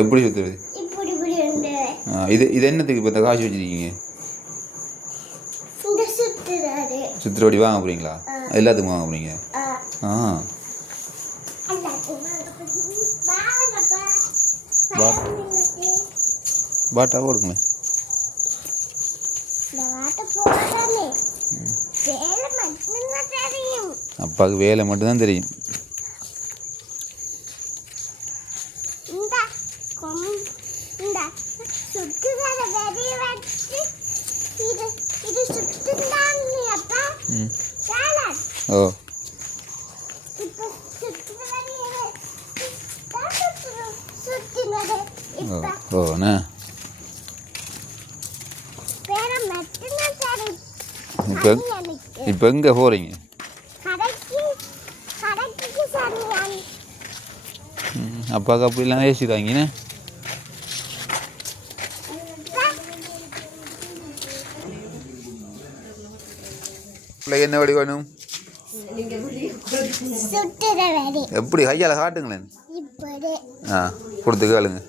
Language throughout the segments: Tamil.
எப்படி சுத்துறது? இது என்னத்துக்கு இப்போ இந்த காசு வச்சிருக்கீங்க? சுத்துறபடி வாங்க போறீங்களா? எல்லாத்துக்கும் வாங்க போறீங்க? பாட்டா போடுங்களேன். அப்பாவுக்கு வேலை மட்டும்தான் தெரியும். ஓ ஓண்ணா இப்போ எங்கே போகிறீங்க? அப்பாவுக்கு அப்படிலாம் ஏசிதாங்கண்ணே. என்ன வடி வேணும்? எப்படி கையால் காட்டுங்களேன். கொடுத்து கேளுங்க.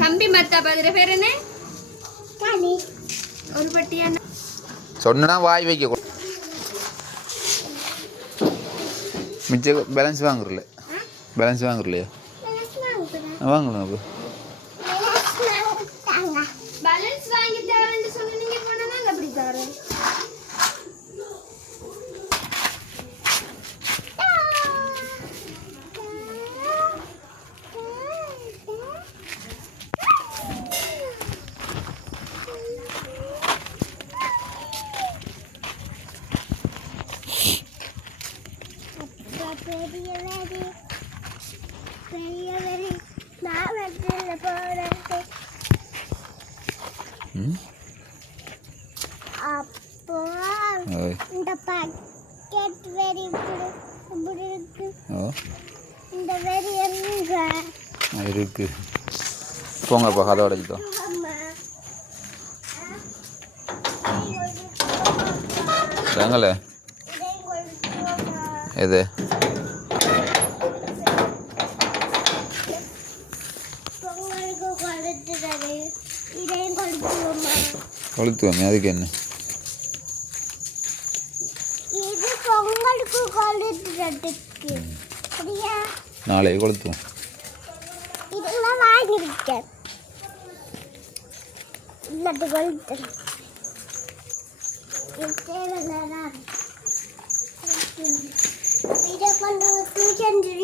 கம்பி மத்தா பதிர பேர் என்ன? ஒரு பட்டியான சொன்னா வாய் வைக்க மிச்சம் பேலன்ஸ் வாங்குறல. பேலன்ஸ் வாங்குறலையா? வாங்கணும். அப்போ பேலன்ஸ் வாங்கி தரேன்னு சொன்னீங்க. போனா அப்படி தரேன். இருக்கு. போங்கப்பா, கதை உடைச்சிட்டோம். தாங்கல எது கொளுத்துவோமே, அதுக்கு என்ன? நாளைக்கு கொளுத்துவோம்.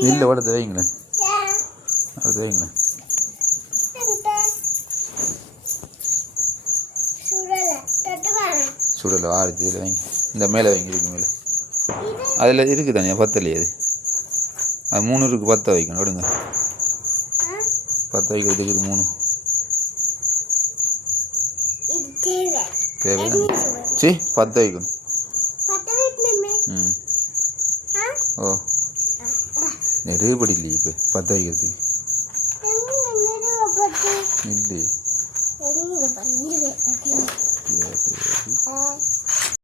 இல்லை வடத்தை வைங்களேன். அடுத்து வைங்களேன். சுடலை ஆறுச்சு. இதில் வைங்க. இந்த மேலே வைங்க. இதுக்கு மேலே அதில் இருக்குது தானே பத்தலையே. அது 3 இருக்குது. 10 வைக்கணும். விடுங்க. 10 வைக்கிறதுக்கு இது 3 தேவை. சரி 10 வைக்கணும். ஓ நிறையபடி இல்லையே இப்போ 10 வைக்கிறதுக்கு. இல்லையே